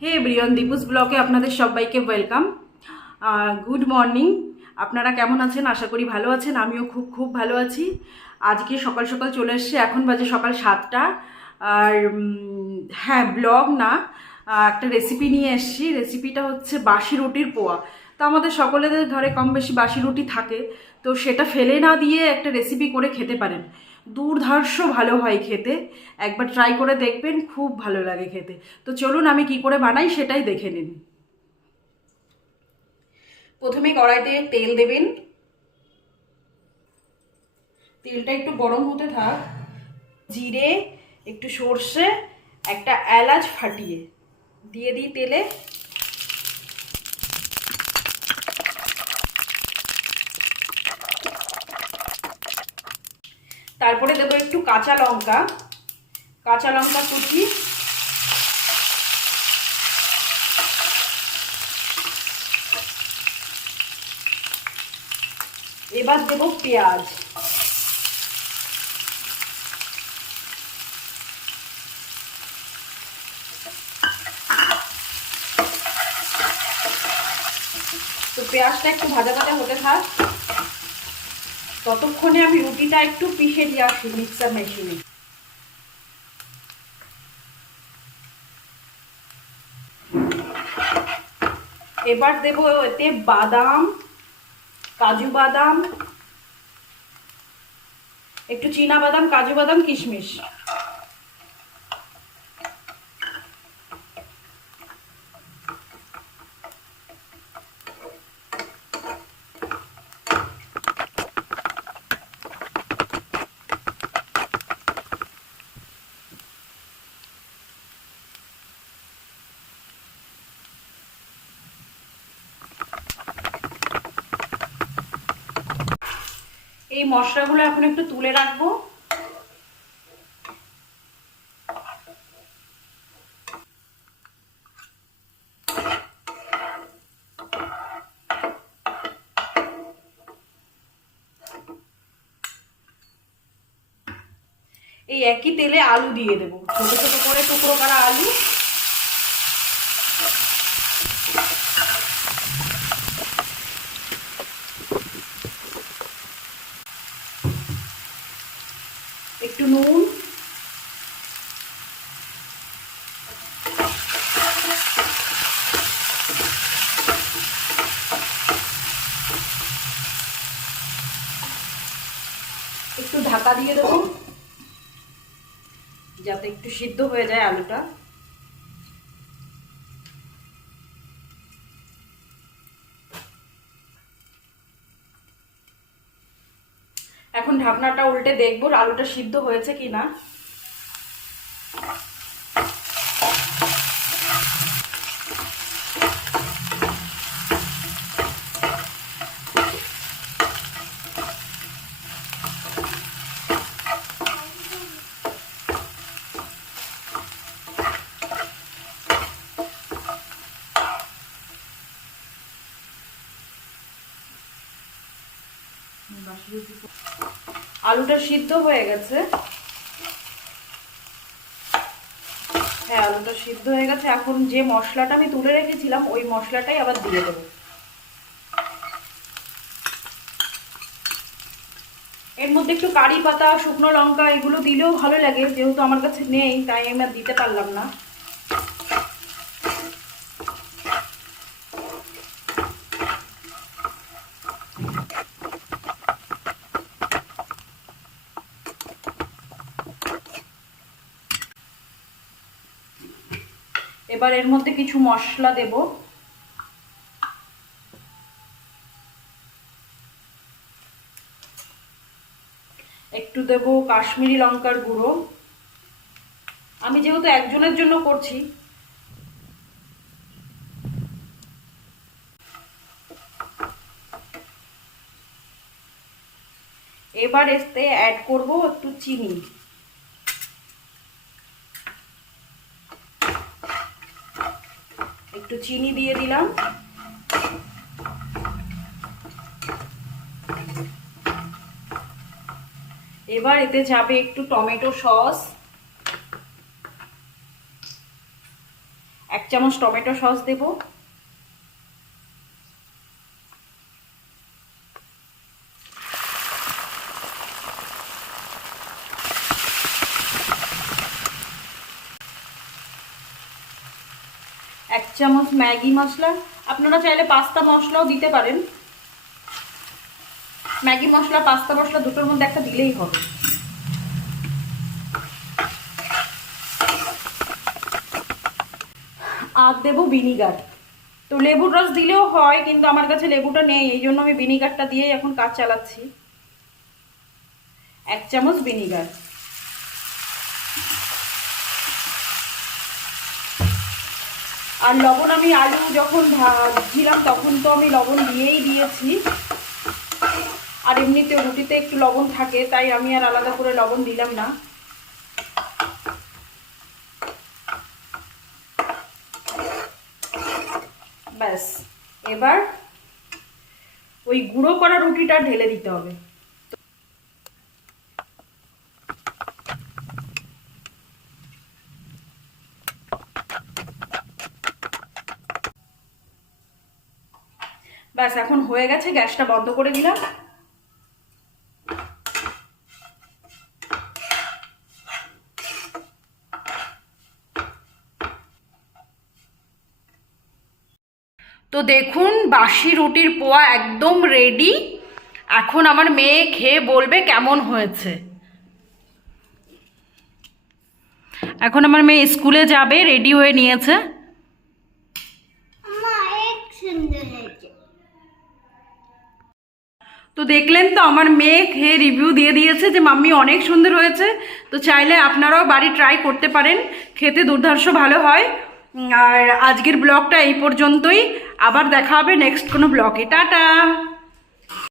হে everyone, Deepu's ব্লগে আপনাদের সবাইকে ওয়েলকাম। Good morning. আপনারা কেমন আছেন? আশা করি ভালো আছেন। আমিও খুব খুব ভালো আছি। আজকে সকাল সকাল চলে এসেছি, এখন বাজে সকাল 7টা। আর হ্যাঁ, ব্লগ না, একটা রেসিপি নিয়ে এসেছি। রেসিপিটা হচ্ছে বাসি রুটির পোয়া। তো আমাদের সকলেদের ঘরে কম বেশি বাসি রুটি থাকে, তো সেটা ফেলে না দিয়ে একটা রেসিপি করে খেতে পারেন। দুর্ধর্ষ ভালো হয় খেতে, একবার ট্রাই করে দেখবেন, খুব ভালো লাগে খেতে। তো চলুন আমি কি করে বানাই সেটাই দেখে নিন। প্রথমে কড়াইতে তেল দেবেন। তেলটা একটু গরম হতে থাক। জিরে, একটু সর্ষে, একটা এলাচ ফাটিয়ে দিয়ে দিই তেলে। তারপরে দেবো একটু কাঁচা লঙ্কা, কুচি। এবার দেবো পেঁয়াজ। তো পেঁয়াজটা একটু ভাজা ভাজা হতে থাক, ততক্ষণে আমি রুটিটা একটু পিষে দিয়ে আসি মিক্সার মেশিনে। এবার দেবো এতে বাদাম, কাজু বাদাম, একটু চীনা বাদাম, কাজু বাদাম, কিশমিশ। এই মশলাগুলো এখন একটু তুলে রাখবো। এই একই তেলে আলু দিয়ে দেবো, ছোট ছোট করে টুকরো করা আলু। একটু নুন, একটু ঢাকা দিয়ে দেবো যাতে একটু সিদ্ধ হয়ে যায় আলুটা। এখন ঢাকনাটা উল্টে দেখবো আলুটা সিদ্ধ হয়েছে কিনা। আলুটা সিদ্ধ হয়ে গেছে। হ্যাঁ, আলুটা সিদ্ধ হয়ে গেছে। এখন যে মশলাটা আমি তুলে রেখেছিলাম ওই মশলাটাই আবার দিয়ে দেবো। এর মধ্যে একটু কারি পাতা, শুকনো লঙ্কা এগুলো দিলেও ভালো লাগে, যেহেতু আমার কাছে নেই তাই আমি আর দিতে পারলাম না। এবার এর মধ্যে কিছু মশলা দেব। একটু দেব কাশ্মীরি লঙ্কার গুঁড়ো, আমি যেহেতু একজনের জন্য করছি। এবার এতে অ্যাড করব একটু চিনি। একটু চিনি দিয়ে দিলাম। এবার এতে যাবে একটু টমেটো সস, 1 চামচ টমেটো সস দেব, এক চামচ ম্যাগি মশলা, আপনারা চাইলে পাস্তা মশলাও দিতে পারেন। ম্যাগি মশলা পাস্তা মশলা দুটোর মধ্যে একটা দিলেই হবে। আর দেবো ভিনিগার। তো লেবুর রস দিলেও হয়, কিন্তু আমার কাছে লেবুটা নেই, এই জন্য আমি ভিনিগারটা দিয়েই এখন কাজ চালাচ্ছি। 1 চামচ ভিনিগার। আর লবণ আমি আলু যখন ভাজছিলাম তখন তো আমি লবণ দিয়েই দিয়েছি, আর এমনিতে রুটিতে একটু লবণ থাকে, তাই আমি আর আলাদা করে লবণ দিলাম না। ব্যাস, এবার ওই গুঁড়ো করা রুটিটা ঢেলে দিতে হবে। ব্যাস, এখন হয়ে গেছে, গ্যাসটা বন্ধ করে দিলাম। তো দেখুন, বাসি রুটির পোয়া একদম রেডি। এখন আমার মেয়ে খেয়ে বলবে কেমন হয়েছে। এখন আমার মেয়ে স্কুলে যাবে, রেডি হয়ে নিয়েছে। তো দেখলেন তো, আমার মেয়ে খেয়ে রিভিউ দিয়ে দিয়েছে যে মাম্মি অনেক সুন্দর হয়েছে। তো চাইলে আপনারাও বাড়ি ট্রাই করতে পারেন, খেতে দুর্ধর্ষ ভালো হয়। আর আজকের ব্লগটা এই পর্যন্তই, আবার দেখা হবে নেক্সট কোনো ব্লগে। টাটা।